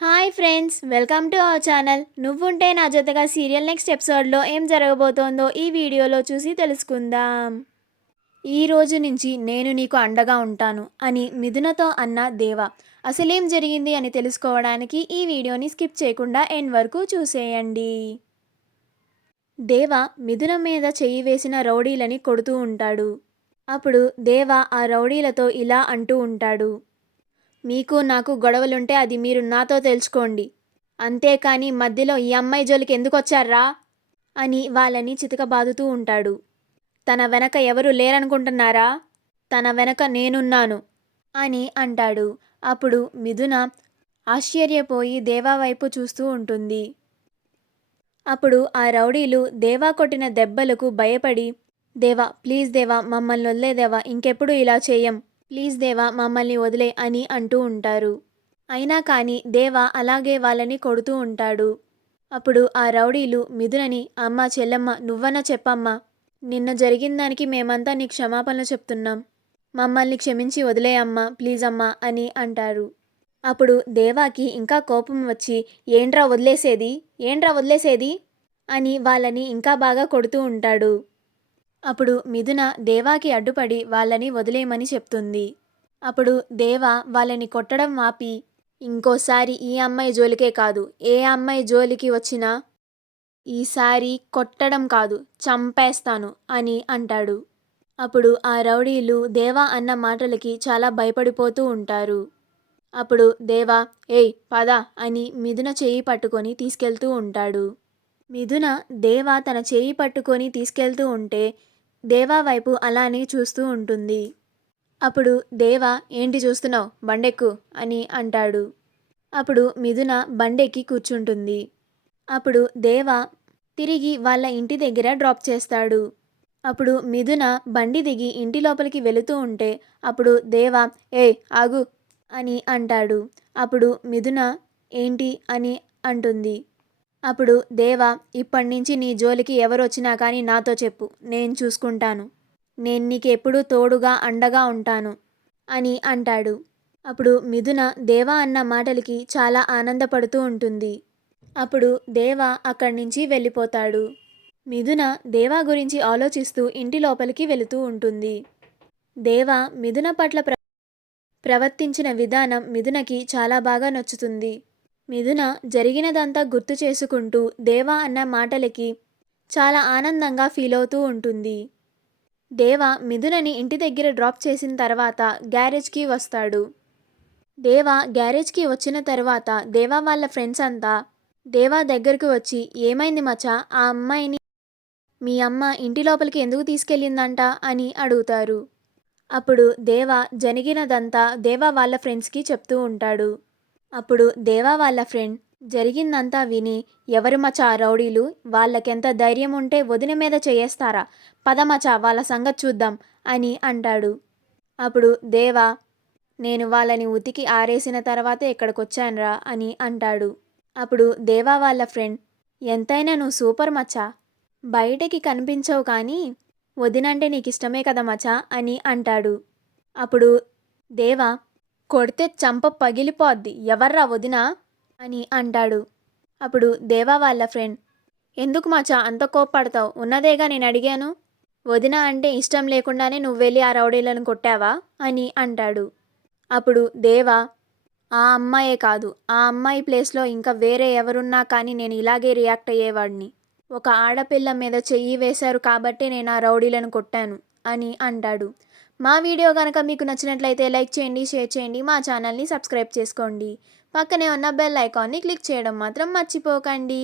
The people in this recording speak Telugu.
Hi friends, welcome to our channel. నువ్వుంటే నా జతగా సీరియల్ నెక్స్ట్ ఎపిసోడ్లో ఏం జరగబోతోందో ఈ వీడియోలో చూసి తెలుసుకుందాం. ఈ రోజు నుంచి నేను నీకు అండగా ఉంటాను అని మిథునతో అన్న దేవ. అసలేం జరిగింది అని తెలుసుకోవడానికి ఈ వీడియోని స్కిప్ చేయకుండా ఎండ్ వరకు చూసేయండి. దేవ మిథున మీద చెయ్యి వేసిన రౌడీలని కొడుతూ ఉంటాడు. అప్పుడు దేవ ఆ రౌడీలతో ఇలా అంటూ ఉంటాడు. మీకు నాకు గొడవలుంటే అది మీరు నాతో తెలుసుకోండి. అంతేకాని మధ్యలో ఈ అమ్మాయి జోలికి ఎందుకొచ్చారా అని వాళ్ళని చితకబాదుతూ ఉంటాడు. తన వెనక ఎవరు లేరనుకుంటున్నారా? తన వెనక నేనున్నాను అని అంటాడు. అప్పుడు మిథున ఆశ్చర్యపోయి దేవా వైపు చూస్తూ ఉంటుంది. అప్పుడు ఆ రౌడీలు దేవా కొట్టిన దెబ్బలకు భయపడి, దేవా ప్లీజ్ దేవా మమ్మల్ని వదిలేదేవా, ఇంకెప్పుడు ఇలా చేయం, ప్లీజ్ దేవా మమ్మల్ని వదిలే అని అంటూ ఉంటారు. అయినా కానీ దేవ అలాగే వాళ్ళని కొడుతూ ఉంటాడు. అప్పుడు ఆ రౌడీలు మిథునని, అమ్మ చెల్లెమ్మ నువ్వన్నా చెప్పమ్మా, నిన్న జరిగిన దానికి మేమంతా నీ క్షమాపణలు చెప్తున్నాం, మమ్మల్ని క్షమించి వదిలే అమ్మా ప్లీజ్ అమ్మా అని అంటారు. అప్పుడు దేవాకి ఇంకా కోపం వచ్చి, ఏంట్రా వదిలేసేది అని వాళ్ళని ఇంకా బాగా కొడుతూ ఉంటాడు. అప్పుడు మిథున దేవాకి అడ్డుపడి వాళ్ళని వదిలేయమని చెప్తుంది. అప్పుడు దేవ వాళ్ళని కొట్టడం ఆపి, ఇంకోసారి ఈ అమ్మాయి జోలికే కాదు, ఏ అమ్మాయి జోలికి వచ్చినా ఈసారి కొట్టడం కాదు చంపేస్తాను అని అంటాడు. అప్పుడు ఆ రౌడీలు దేవా అన్న మాటలకి చాలా భయపడిపోతూ ఉంటారు. అప్పుడు దేవా ఏయ్ పద అని మిథున చేయి పట్టుకొని తీసుకెళ్తూ ఉంటాడు. మిథున దేవా తన చేయి పట్టుకొని తీసుకెళ్తూ ఉంటే దేవా వైపు అలానే చూస్తూ ఉంటుంది. అప్పుడు దేవా ఏంటి చూస్తున్నావు, బండెక్కు అని అంటాడు. అప్పుడు మిథున బండెక్కి కూర్చుంటుంది. అప్పుడు దేవా తిరిగి వాళ్ళ ఇంటి దగ్గర డ్రాప్ చేస్తాడు. అప్పుడు మిథున బండి దిగి ఇంటి లోపలికి వెళుతూ ఉంటే అప్పుడు దేవా ఏయ్ ఆగు అని అంటాడు. అప్పుడు మిథున ఏంటి అని అంటుంది. అప్పుడు దేవా ఇప్పటినుంచి నీ జోలికి ఎవరొచ్చినా కానీ నాతో చెప్పు, నేను చూసుకుంటాను, నేను నీకెప్పుడూ తోడుగా అండగా ఉంటాను అని అంటాడు. అప్పుడు మిథున దేవా అన్న మాటలకి చాలా ఆనందపడుతూ ఉంటుంది. అప్పుడు దేవా అక్కడి నుంచి వెళ్ళిపోతాడు. మిథున దేవా గురించి ఆలోచిస్తూ ఇంటి లోపలికి వెళుతూ ఉంటుంది. దేవా మిథున పట్ల ప్రవర్తించిన విధానం మిథునకి చాలా బాగా నచ్చుతుంది. మిథున జరిగినదంతా గుర్తు చేసుకుంటూ దేవా అన్న మాటలకి చాలా ఆనందంగా ఫీల్ అవుతూ ఉంటుంది. దేవ మిథునని ఇంటి దగ్గర డ్రాప్ చేసిన తర్వాత గ్యారేజ్కి వస్తాడు. దేవా గ్యారేజ్కి వచ్చిన తర్వాత దేవా వాళ్ళ ఫ్రెండ్స్ అంతా దేవా దగ్గరకు వచ్చి, ఏమైంది మచ్చా, ఆ అమ్మాయిని మీ అమ్మ ఇంటి లోపలికి ఎందుకు తీసుకెళ్ళిందంట అని అడుగుతారు. అప్పుడు దేవా జరిగినదంతా దేవా వాళ్ళ ఫ్రెండ్స్కి చెప్తూ ఉంటాడు. అప్పుడు దేవా వాళ్ళ ఫ్రెండ్ జరిగిందంతా విని, ఎవరు మచా రౌడీలు, వాళ్ళకెంత ధైర్యం ఉంటే వదిన మీద చేయేస్తారా, పద మచా వాళ్ళ సంగతి చూద్దాం అని అంటాడు. అప్పుడు దేవా నేను వాళ్ళని ఉతికి ఆరేసిన తర్వాతే ఇక్కడికొచ్చానురా అని అంటాడు. అప్పుడు దేవా వాళ్ళ ఫ్రెండ్, ఎంతైనా నువ్వు సూపర్ మచ్చా, బయటకి కనిపించవు కానీ వదినంటే నీకు ఇష్టమే కదా మచా అని అంటాడు. అప్పుడు దేవా కొడితే చంప పగిలిపోద్ది, ఎవర్రా వదినా అని అంటాడు. అప్పుడు దేవా వాళ్ళ ఫ్రెండ్, ఎందుకు మచా అంత కోప్పడతావు, ఉన్నదేగా నేను అడిగాను, వదిన అంటే ఇష్టం లేకుండానే నువ్వు వెళ్ళి ఆ రౌడీలను కొట్టావా అని అంటాడు. అప్పుడు దేవా ఆ అమ్మాయే కాదు, ఆ అమ్మాయి ప్లేస్లో ఇంకా వేరే ఎవరున్నా కానీ నేను ఇలాగే రియాక్ట్ అయ్యేవాడిని, ఒక ఆడపిల్ల మీద చెయ్యి వేశారు కాబట్టే నేను ఆ రౌడీలను కొట్టాను అని అంటాడు. మా వీడియో కనుక మీకు నచ్చినట్లయితే లైక్ చేయండి, షేర్ చేయండి, మా ఛానల్ని సబ్స్క్రైబ్ చేసుకోండి, పక్కనే ఉన్న బెల్ ఐకాన్ని క్లిక్ చేయడం మాత్రం మర్చిపోకండి.